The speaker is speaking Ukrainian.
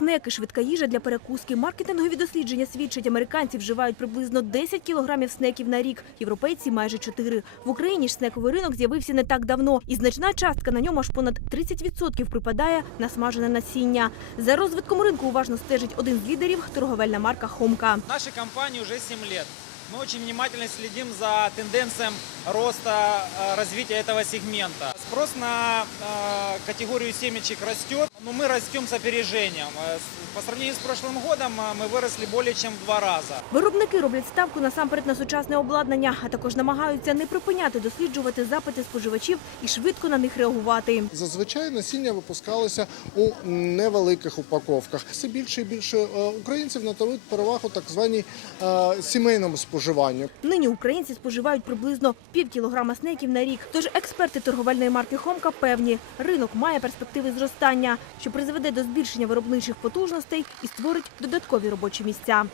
снеки, швидка їжа для перекуски. Маркетингові дослідження свідчать, американці вживають приблизно 10 кілограмів снеків на рік, європейці – майже 4. В Україні ж снековий ринок з'явився не так давно, і значна частка на ньому аж понад 30% припадає на смажене насіння. За розвитком ринку уважно стежить один з лідерів – торговельна марка «Хомка». Наша компании вже 7 лет. Мы очень внимательно следим за тенденцией роста э, развития этого сегмента. Спрос на э, категорию семечек растет, но мы растем с опережением. Э, с- По сравнению с прошлым годом э, мы выросли более чем в два раза. Виробники роблять ставку насамперед на сучасне обладнання, а також намагаються не припиняти досліджувати запити споживачів і швидко на них реагувати. Зазвичай насіння випускалося у невеликих упаковках. Все більше і більше е, українців надають перевагу так званій е, сімейному споживанню. Нині українці споживають приблизно пів кілограма снеків на рік. Тож експерти торговельної марки Хомка певні, ринок має перспективи зростання, що призведе до збільшення виробничих потужностей і створить додаткові робочі місця.